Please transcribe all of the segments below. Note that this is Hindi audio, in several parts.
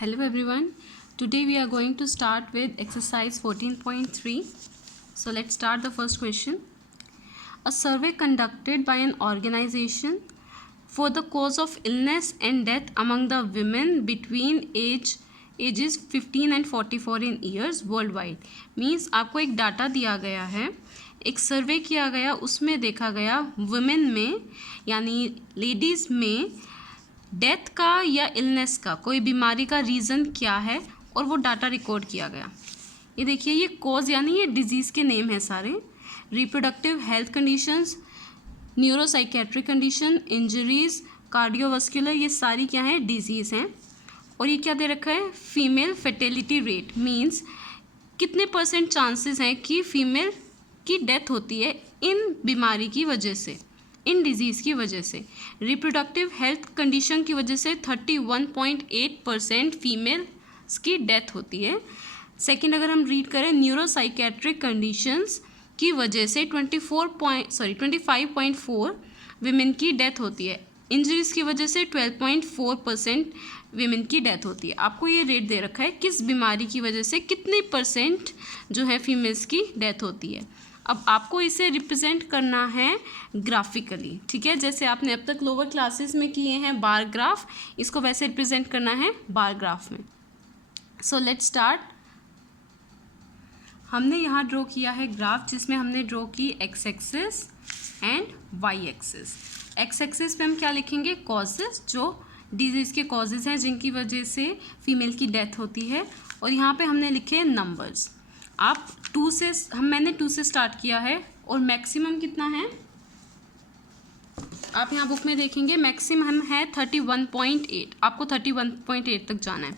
Hello everyone. Today we are going to start with exercise 14.3. So let's start the first question. A survey conducted by an organization for the cause of illness and death among the women between ages 15 and 44 in years worldwide. Means आपको एक डाटा दिया गया है, एक सर्वे किया गया, उसमें देखा गया वुमेन में यानी लेडीज़ में डेथ का या इलनेस का कोई बीमारी का रीज़न क्या है और वो डाटा रिकॉर्ड किया गया। ये देखिए, ये कॉज यानी ये डिजीज़ के नेम हैं सारे। Reproductive health conditions, neuropsychiatric condition, injuries, cardiovascular, ये सारी क्या है डिजीज़ हैं। और ये क्या दे रखा है, फीमेल फर्टिलिटी रेट, मींस कितने % चांसेस हैं कि फीमेल की डेथ होती है इन बीमारी की वजह से, इन डिजीज़ की वजह से। रिप्रोडक्टिव हेल्थ कंडीशन की वजह से 31.8% फीमेल्स की डेथ होती है। सेकंड, अगर हम रीड करें, न्यूरोसाइकेट्रिक कंडीशंस की वजह से 25.4 वीमेन की डेथ होती है। इंजरीज़ की वजह से 12.4% वीमेन की डेथ होती है। आपको ये रेट दे रखा है किस बीमारी की वजह से कितने % जो है फीमेल्स की डेथ होती है। अब आपको इसे रिप्रेजेंट करना है ग्राफिकली, ठीक है। जैसे आपने अब तक लोअर क्लासेस में किए हैं बार ग्राफ, इसको वैसे रिप्रेजेंट करना है बार ग्राफ में। So let's start. हमने यहाँ ड्रॉ किया है ग्राफ, जिसमें हमने ड्रॉ की X axis and Y axis. X axis पे हम क्या लिखेंगे, कॉजेज, जो डिजीज़ के कॉजेज हैं जिनकी वजह से फीमेल की डेथ होती है। और यहाँ पे हमने लिखे नंबर्स। आप मैंने 2 से स्टार्ट किया है और मैक्सिमम कितना है, आप यहाँ बुक में देखेंगे मैक्सिमम है 31.8। आपको 31.8 तक जाना है।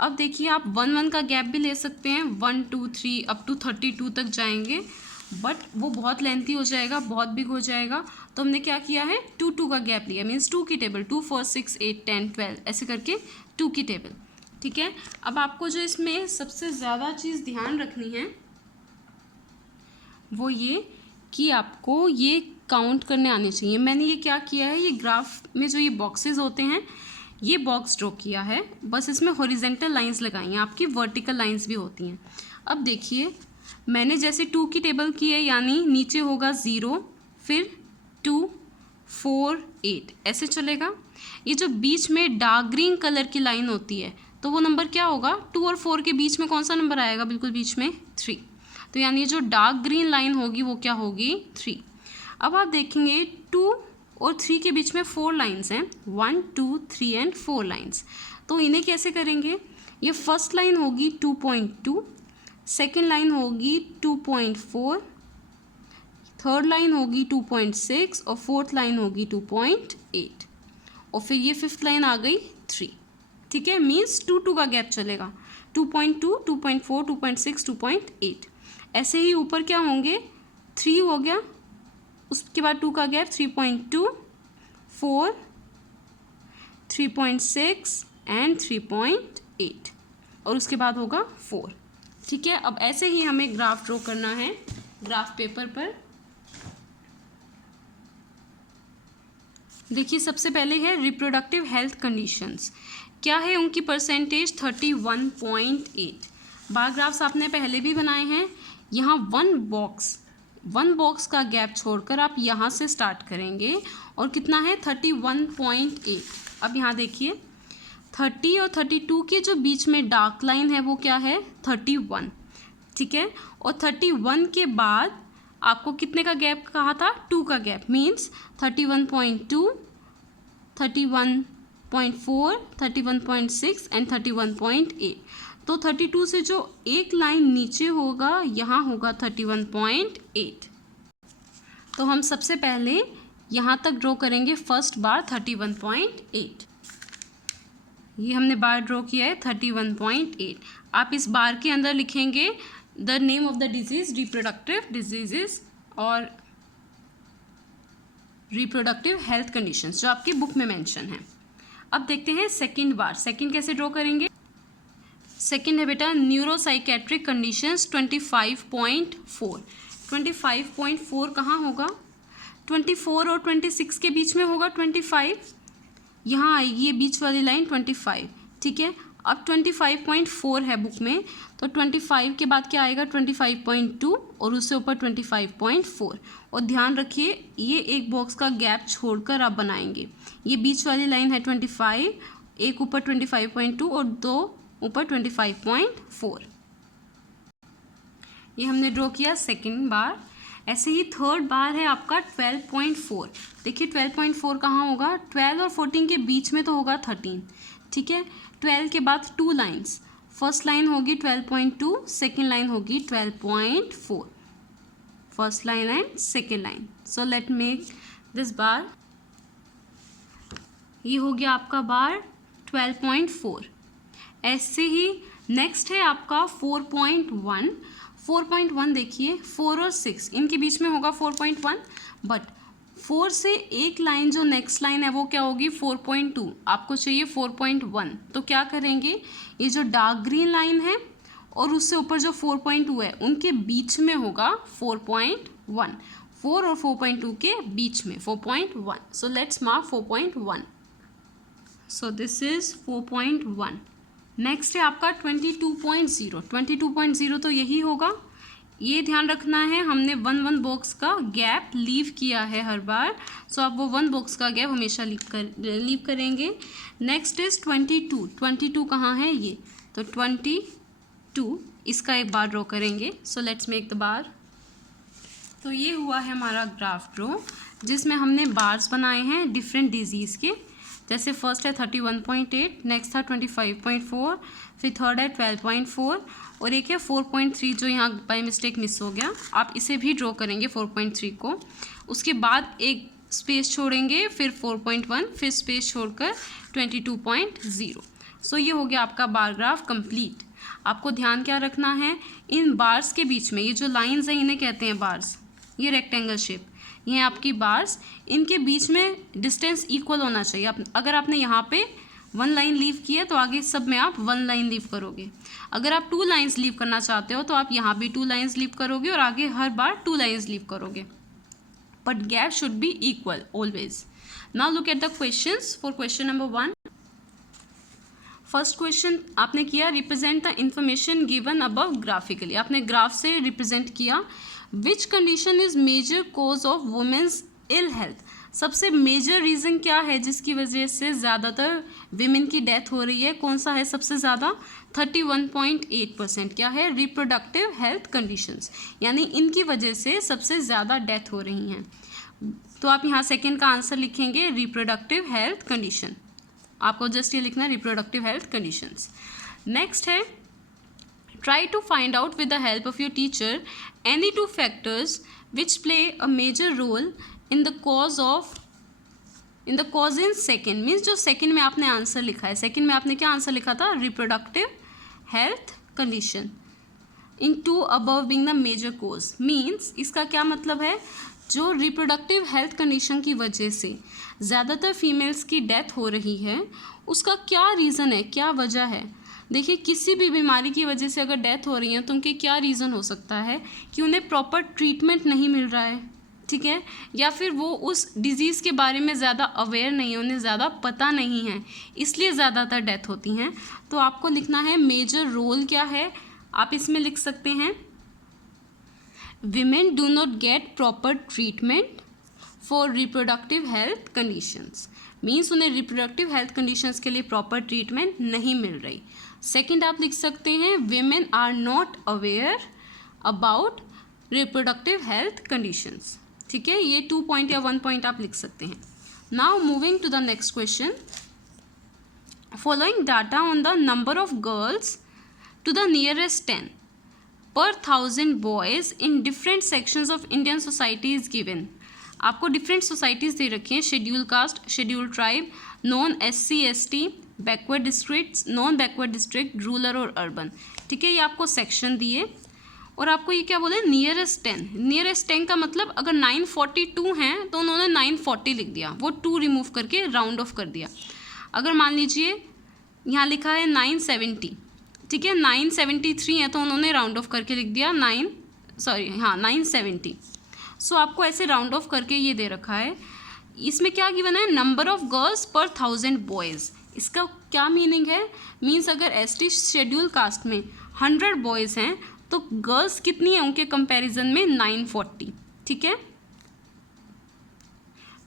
अब देखिए, आप 1 का गैप भी ले सकते हैं, 1 2 3 अप टू 32 तक जाएंगे, बट वो बहुत लेंथी हो जाएगा, बहुत बिग हो जाएगा। तो हमने क्या किया है, 2 का गैप लिया, मीन्स 2 की टेबल, 2 4 6 8 10 12 ऐसे करके 2 की टेबल, ठीक है। अब आपको जो इसमें सबसे ज़्यादा चीज़ ध्यान रखनी है वो ये कि आपको ये काउंट करने आनी चाहिए। मैंने ये क्या किया है, ये ग्राफ में जो ये बॉक्सेस होते हैं, ये बॉक्स ड्रॉ किया है, बस इसमें हॉरिजेंटल लाइंस लगाई हैं, आपकी वर्टिकल लाइंस भी होती हैं। अब देखिए, मैंने जैसे 2 की टेबल की है, यानी नीचे होगा 0, फिर 2 4 8 ऐसे चलेगा। ये जो बीच में डार्क ग्रीन कलर की लाइन होती है, तो वो नंबर क्या होगा, 2 और 4 के बीच में कौन सा नंबर आएगा, बिल्कुल बीच में 3। तो यानी जो डार्क ग्रीन लाइन होगी वो क्या होगी, 3। अब आप देखेंगे 2 और 3 के बीच में 4 लाइन्स हैं, 1 2 3 एंड 4 लाइन्स। तो इन्हें कैसे करेंगे, ये फर्स्ट लाइन होगी 2.2, सेकेंड लाइन होगी 2.4, थर्ड लाइन होगी 2.6 और फोर्थ लाइन होगी 2.8 और फिर ये फिफ्थ लाइन आ गई 3, ठीक है। मीन्स 2 का गैप चलेगा, 2.2 2.4 2.6 2.8। ऐसे ही ऊपर क्या होंगे, 3 हो गया, उसके बाद 2 का गैप 3.2 4 3.6 एंड 3.8 और उसके बाद होगा 4, ठीक है। अब ऐसे ही हमें ग्राफ ड्रॉ करना है ग्राफ पेपर पर। देखिए, सबसे पहले है रिप्रोडक्टिव हेल्थ कंडीशंस, क्या है उनकी परसेंटेज 31.8। बार ग्राफ्स आपने पहले भी बनाए हैं। यहाँ वन बॉक्स का गैप छोड़कर आप यहाँ से स्टार्ट करेंगे और कितना है 31.8। अब यहाँ देखिए, 30 और 32 के जो बीच में डार्क लाइन है वो क्या है, 31, ठीक है। और 31 के बाद आपको कितने का गैप कहा था, 2 का गैप, मीन्स 31.2 31.4 31.6 एंड 31.8। तो 32 से जो एक लाइन नीचे होगा, यहाँ होगा 31.8। तो हम सबसे पहले यहाँ तक ड्रॉ करेंगे फर्स्ट बार 31.8। ये हमने बार ड्रॉ किया है 31.8। आप इस बार के अंदर लिखेंगे the name of the disease, reproductive diseases और रिप्रोडक्टिव हेल्थ कंडीशंस, जो आपकी बुक में मेंशन है। अब देखते हैं सेकंड बार, सेकंड कैसे ड्रॉ करेंगे। सेकंड है बेटा न्यूरोसाइकेट्रिक कंडीशंस 25.4। 25.4 कहाँ होगा, 24 और 26 के बीच में होगा 25, यहाँ आएगी ये बीच वाली लाइन 25, ठीक है। अब 25.4 है बुक में, तो 25 के बाद क्या आएगा 25.2 और उससे ऊपर 25.4। और ध्यान रखिए ये एक बॉक्स का गैप छोड़कर आप बनाएंगे। ये बीच वाली लाइन है 25, एक ऊपर 25.2 और दो ऊपर 25.4। ये हमने ड्रॉ किया सेकेंड बार। ऐसे ही थर्ड बार है आपका 12.4। देखिए 12.4 कहाँ होगा, 12 और 14 के बीच में तो होगा 13, ठीक है। 12 के बाद 2 लाइन्स, फर्स्ट लाइन होगी 12.2, सेकेंड लाइन होगी 12.4, first line and second line. So let make this bar. ये हो गया आपका बार 12.4। ऐसे ही नेक्स्ट है आपका 4.1। 4.1 देखिए 4 और 6 इनके बीच में होगा 4.1, बट 4 से एक लाइन जो नेक्स्ट लाइन है वो क्या होगी 4.2, आपको चाहिए 4.1। तो क्या करेंगे, ये जो डार्क ग्रीन लाइन है और उससे ऊपर जो 4.2 है उनके बीच में होगा 4.1, 4 और 4.2 के बीच में 4.1। So let's mark 4.1। So this is 4.1। Next है आपका 22.0। 22.0 तो यही होगा, ये ध्यान रखना है हमने 1 बॉक्स का गैप लीव किया है हर बार। सो आप वो 1 बॉक्स का गैप हमेशा लीव करेंगे। Next is 22। 22 कहाँ है ये, तो 22 इसका एक बार ड्रॉ करेंगे। सो लेट्स मेक द बार। तो ये हुआ है हमारा ग्राफ ड्रॉ जिसमें हमने बार्स बनाए हैं डिफरेंट डिजीज़ के। जैसे फर्स्ट है 31.8, नेक्स्ट था 25.4, फिर थर्ड है 12.4 और एक है 4.3 जो यहाँ बाय मिस्टेक मिस हो गया। आप इसे भी ड्रॉ करेंगे 4.3 को, उसके बाद एक स्पेस छोड़ेंगे, फिर 4.1, फिर स्पेस छोड़कर 22.0। सो ये हो गया आपका बार ग्राफ कंप्लीट। आपको ध्यान क्या रखना है, इन बार्स के बीच में ये जो लाइंस हैं इन्हें कहते हैं बार्स, ये रेक्टेंगल शेप, ये हैं आपकी बार्स, इनके बीच में डिस्टेंस इक्वल होना चाहिए। अगर आपने यहाँ पे 1 लाइन लीव की है तो आगे सब में आप 1 लाइन लीव करोगे। अगर आप 2 लाइन्स लीव करना चाहते हो तो आप यहाँ भी 2 लाइन्स लीव करोगे और आगे हर बार 2 लाइन्स लीव करोगे, but gap should be equal always. Now look at the questions for question number 1। First question आपने किया represent the information given above graphically. आपने ग्राफ से रिप्रेजेंट किया। Which condition is major cause of women's ill health. सबसे मेजर रीज़न क्या है जिसकी वजह से ज़्यादातर विमेन की डेथ हो रही है, कौन सा है सबसे ज़्यादा, 31.8% क्या है, रिप्रोडक्टिव हेल्थ कंडीशंस, यानी इनकी वजह से सबसे ज़्यादा डेथ हो रही हैं। तो आप यहाँ सेकंड का आंसर लिखेंगे रिप्रोडक्टिव हेल्थ कंडीशन, आपको जस्ट ये लिखना है रिप्रोडक्टिव हेल्थ कंडीशंस। नेक्स्ट है try to find out with the help of your teacher any 2 factors which play a major role in the cause in second, means जो सेकंड में आपने आंसर लिखा है, सेकंड में आपने क्या आंसर लिखा था, reproductive health condition in 2 above being the major cause। Means इसका क्या मतलब है, जो रिप्रोडक्टिव हेल्थ कंडीशन की वजह से ज़्यादातर फीमेल्स की डेथ हो रही है उसका क्या रीज़न है, क्या वजह है। देखिए किसी भी बीमारी की वजह से अगर डेथ हो रही है तो उनके क्या रीज़न हो सकता है कि उन्हें प्रॉपर ट्रीटमेंट नहीं मिल रहा है, ठीक है, या फिर वो उस डिज़ीज़ के बारे में ज़्यादा अवेयर नहीं है, उन्हें ज़्यादा पता नहीं है, इसलिए ज़्यादातर डेथ होती हैं। तो आपको लिखना है मेजर रोल क्या है, आप इसमें लिख सकते हैं women do not get proper treatment for reproductive health conditions. Means उन्हें रिप्रोडक्टिव हेल्थ कंडीशंस के लिए प्रॉपर ट्रीटमेंट नहीं मिल रही। सेकंड आप लिख सकते हैं women are not aware about reproductive health conditions, ठीक है, ये 2 पॉइंट या 1 पॉइंट आप लिख सकते हैं। Now moving to the next question, following data on the number of girls to the nearest 10 per 1000 boys in different sections of Indian society is given। आपको डिफरेंट सोसाइटीज़ दे रखी हैं, schedule caste, schedule tribe, non SC ST, backward districts, non backward district, rural और अर्बन, ठीक है, ये आपको सेक्शन दिए और आपको ये क्या बोले नियरेस्ट 10। नियरेस्ट 10 का मतलब अगर 942 हैं तो उन्होंने 940 लिख दिया, वो 2 रिमूव करके राउंड ऑफ कर दिया। अगर मान लीजिए यहाँ लिखा है 970, ठीक है, 973 है तो उन्होंने राउंड ऑफ करके लिख दिया 970। सो आपको ऐसे राउंड ऑफ करके ये दे रखा है। इसमें क्या गिवन है, नंबर ऑफ गर्ल्स पर 1000 बॉयज़, इसका क्या मीनिंग है? मीन्स अगर एसटी शेड्यूल कास्ट में 100 बॉयज़ हैं तो गर्ल्स कितनी है उनके कंपैरिजन में? 940, ठीक है,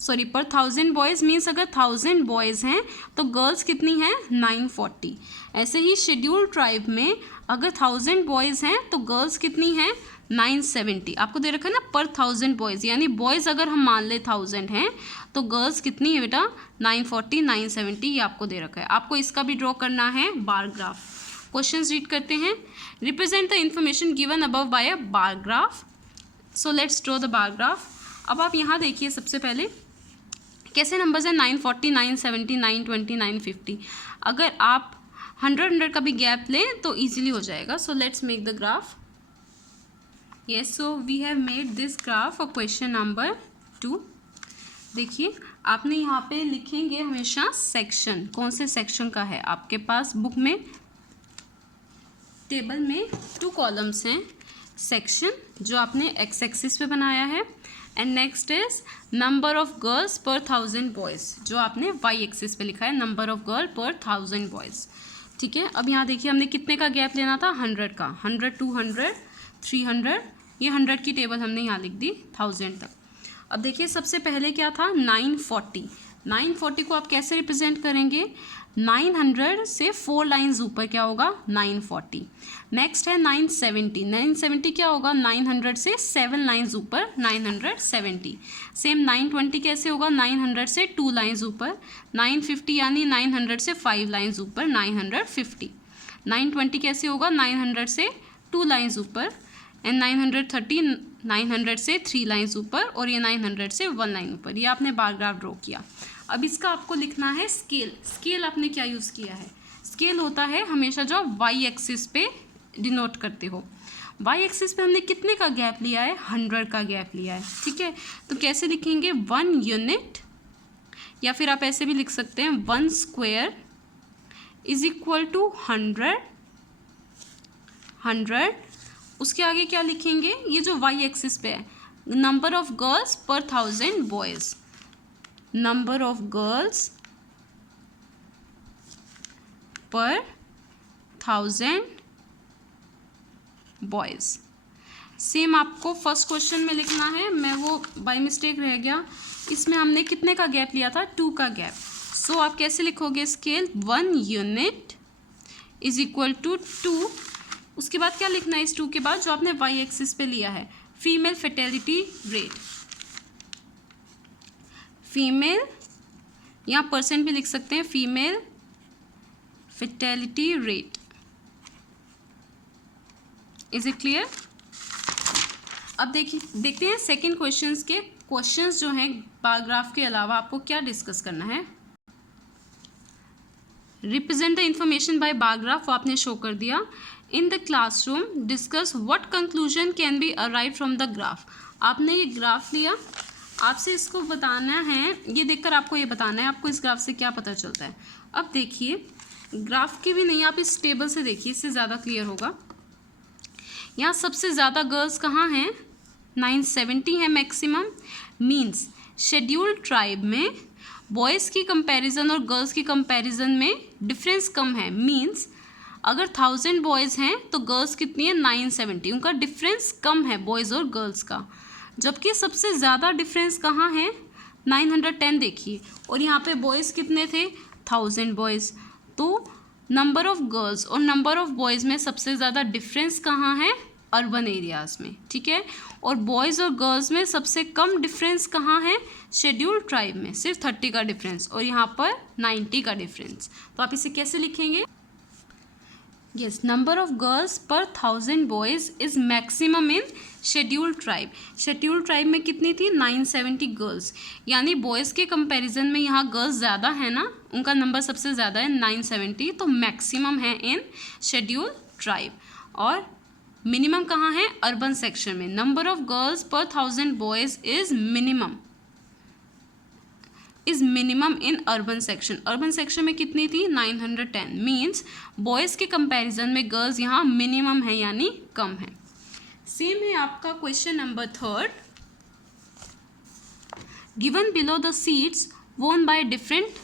सॉरी, पर 1000 बॉयज़ मीन्स अगर 1000 बॉयज़ हैं तो गर्ल्स कितनी हैं? 940। ऐसे ही शेड्यूल ट्राइब में अगर 1000 बॉयज़ हैं तो गर्ल्स कितनी हैं? 970। आपको दे रखा है ना पर 1000 बॉयज़, यानी बॉयज़ अगर हम मान ले 1000 हैं तो गर्ल्स कितनी है बेटा? 940, 970, ये आपको दे रखा है। आपको इसका भी ड्रॉ करना है बार ग्राफ। क्वेश्चंस रीड करते हैं। Represent the information given above by a bar graph. So let's draw the bar graph. अब आप यहाँ देखिए, सबसे पहले कैसे नंबर्स हैं? 940, 970, 920, 950। अगर आप 100 का भी गैप लें तो ईजिली हो जाएगा। So let's make the graph. Yes, so we have made this graph for question number 2। देखिए, आपने यहाँ पे लिखेंगे हमेशा सेक्शन, कौन से सेक्शन का है आपके पास बुक में। टेबल में 2 कॉलम्स हैं, सेक्शन जो आपने एक्स एक्सिस पे बनाया है, and next is number of girls पर 1000 बॉयज़ जो आपने वाई एक्सिस पे लिखा है, नंबर ऑफ गर्ल पर 1000 बॉयज़, ठीक है। अब यहाँ देखिए, हमने कितने का गैप लेना था? 100 का। 100, 200, 300, ये 100 की टेबल हमने यहाँ लिख दी 1000 तक। अब देखिए, सबसे पहले क्या था? 940। 940 को आप कैसे रिप्रेजेंट करेंगे? 900 से 4 लाइन्स ऊपर क्या होगा? 940। नेक्स्ट है 970। 970 क्या होगा? 900 से 7 लाइन्स ऊपर 970। सेम 920 कैसे होगा? 900 से 2 लाइन्स ऊपर। 950 यानी 900 से 5 लाइन्स ऊपर 950। 920 कैसे होगा? 900 से 2 लाइन्स ऊपर, एंड 930 900 से 3 लाइन्स ऊपर, और ये 900 से 1 लाइन ऊपर। ये आपने बार ग्राफ ड्रॉ किया। अब इसका आपको लिखना है स्केल। स्केल आपने क्या यूज़ किया है? स्केल होता है हमेशा जो वाई एक्सिस पे डिनोट करते हो। वाई एक्सिस पे हमने कितने का गैप लिया है? 100 का गैप लिया है, ठीक है। तो कैसे लिखेंगे? 1 यूनिट, या फिर आप ऐसे भी लिख सकते हैं 1 स्क्वायर इज इक्वल टू 100। उसके आगे क्या लिखेंगे? ये जो वाई एक्सिस पे है, नंबर ऑफ गर्ल्स पर 1000 बॉयज़, नंबर ऑफ गर्ल्स पर 1000 बॉयज़। सेम आपको फर्स्ट क्वेश्चन में लिखना है, मैं वो बाय मिस्टेक रह गया, इसमें हमने कितने का गैप लिया था? 2 का गैप। सो आप कैसे लिखोगे scale? 1 unit is equal to 2। उसके बाद क्या लिखना है? इस 2 के बाद जो आपने वाई एक्सिस पे लिया है, फीमेल फर्टिलिटी रेट। फीमेल, यहाँ परसेंट भी लिख सकते हैं, female fertility rate. Is it clear? अब देखिए, देखते हैं सेकंड क्वेश्चंस के क्वेश्चंस जो हैं बार ग्राफ के अलावा आपको क्या डिस्कस करना है। Represent the information bye bar graph, वो आपने शो कर दिया। In the classroom discuss what conclusion can be arrive from the graph. आपने ये ग्राफ लिया, आपसे इसको बताना है, ये देखकर आपको ये बताना है आपको इस ग्राफ से क्या पता चलता है। अब देखिए, ग्राफ की भी नहीं, आप इस टेबल से देखिए, इससे ज़्यादा क्लियर होगा। यहाँ सबसे ज़्यादा गर्ल्स कहाँ हैं? 970 है मैक्सिमम। मीन्स शेड्यूल्ड ट्राइब में बॉयज़ की कंपैरिजन और गर्ल्स की कंपैरिजन में डिफरेंस कम है। मीन्स अगर 1000 बॉयज़ हैं तो गर्ल्स कितनी है? 970। उनका डिफरेंस कम है बॉयज़ और गर्ल्स का। जबकि सबसे ज़्यादा डिफरेंस कहाँ है? 910 देखिए, और यहाँ पे बॉयज़ कितने थे? 1000 बॉयज़। तो नंबर ऑफ गर्ल्स और नंबर ऑफ बॉयज़ में सबसे ज़्यादा डिफरेंस कहाँ है? अर्बन एरियाज़ में, ठीक है। और बॉयज़ और गर्ल्स में सबसे कम डिफरेंस कहाँ है? शेड्यूल्ड ट्राइब में सिर्फ 30 का डिफरेंस, और यहाँ पर 90 का डिफरेंस। तो आप इसे कैसे लिखेंगे? यस, नंबर ऑफ गर्ल्स पर 1000 boys is maximum in scheduled tribe. Scheduled tribe में कितनी थी? 970 गर्ल्स, यानी बॉयज़ के कंपैरिजन में यहाँ गर्ल्स ज़्यादा है ना, उनका नंबर सबसे ज़्यादा है 970, तो मैक्सिमम है इन शेड्यूल्ड ट्राइब। और मिनिमम कहाँ है? अर्बन सेक्शन में। नंबर ऑफ गर्ल्स पर 1000 boys is minimum in urban section. Urban section में कितनी थी? 910। मीन्स बॉयज़ के कंपैरिजन में गर्ल्स यहाँ मिनिमम है, यानी कम है। सेम है आपका question number 3। Given below the seats won by different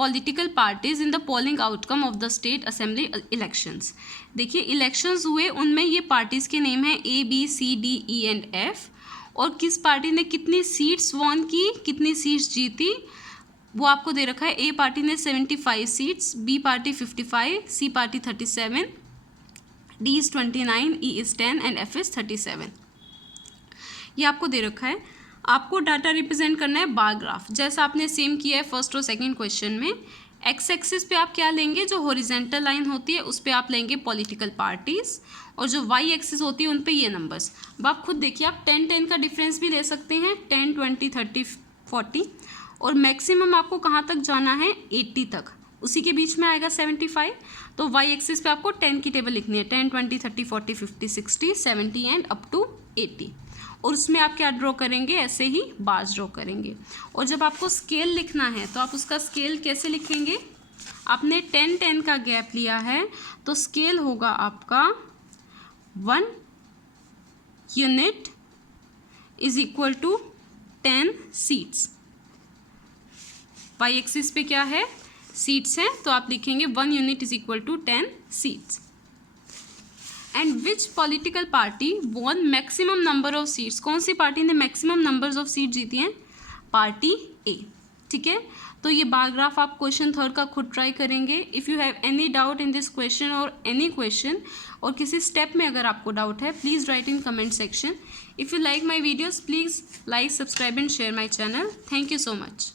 political parties in the polling outcome of the state assembly elections. देखिए इलेक्शंस हुए, उनमें ये पार्टीज़ के नेम हैं ABCDE&F, और किस पार्टी ने कितनी सीट्स वॉन की, कितनी सीट्स जीती, वो आपको दे रखा है। ए पार्टी ने 75 seats, B party 55, C party 37, D is 29, E is 10 and F is 37। ये आपको दे रखा है। आपको डाटा रिप्रेजेंट करना है बार ग्राफ, जैसा आपने सेम किया है फर्स्ट और सेकंड क्वेश्चन में। एक्स एक्सिस पे आप क्या लेंगे, जो हॉरिजेंटल लाइन होती है उस पर आप लेंगे पॉलिटिकल पार्टीज़, और जो वाई एक्सिस होती है उन पे ये नंबर्स। अब आप खुद देखिए, आप 10-10 का डिफरेंस भी ले सकते हैं, 10, 20, 30, 40, और मैक्सिमम आपको कहाँ तक जाना है, 80 तक, उसी के बीच में आएगा 75। तो वाई एक्सिस पे आपको 10 की टेबल लिखनी है, 10, 20, 30, 40, 50, 60, 70 एंड अप टू 80, और उसमें आप क्या ड्रॉ करेंगे, ऐसे ही बार्स ड्रॉ करेंगे। और जब आपको स्केल लिखना है तो आप उसका स्केल कैसे लिखेंगे, आपने 10-10 का गैप लिया है तो स्केल होगा आपका 1 unit is equal to 10 seats. Y axis पे क्या है, सीट्स हैं, तो आप लिखेंगे 1 unit is equal to 10 seats. And which political party won maximum number of seats, कौन सी पार्टी ने मैक्सिमम नंबर्स ऑफ सीट जीती हैं, पार्टी ए। ठीक है, तो ये बार ग्राफ आप क्वेश्चन 3 का खुद ट्राई करेंगे। If you have any doubt in this question और एनी क्वेश्चन, और किसी स्टेप में अगर आपको डाउट है, please write in comment section. If you like my videos, please like, subscribe and share my channel. Thank you so much.